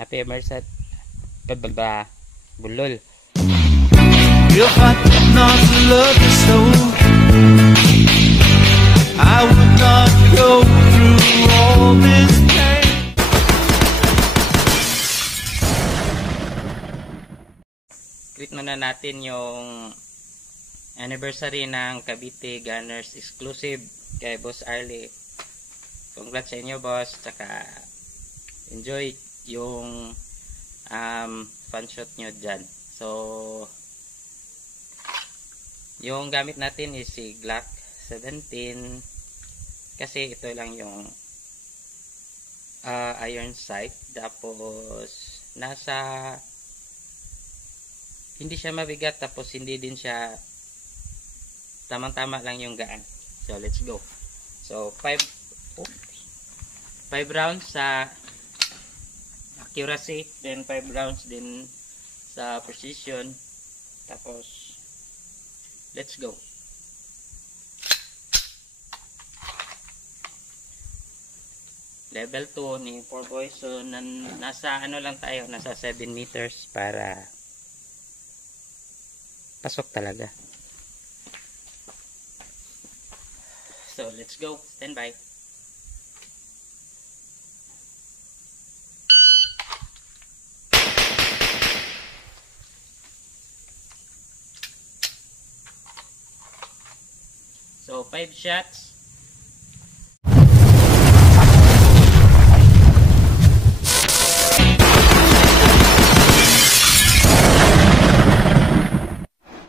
Happy Emerson. Bababa. Bulol. If I did not love you so, I would not go through all this pain. Greet muna natin yung anniversary ng Cavite Gunners exclusive kay Boss Arlie. Congrats sa inyo, boss. Tsaka enjoy yung fan shot nyo dyan. So yung gamit natin is si Glock 17 kasi ito lang yung iron sight. Tapos nasa hindi siya mabigat, tapos hindi din siya tamang-tama lang yung gaan. So let's go. So 5 rounds sa accuracy, then 5 rounds din sa precision. Tapos let's go. Level 2 ni 4 boys. So nasa ano lang tayo, nasa 7 meters para pasok talaga. So let's go. Stand by. So 5 shots.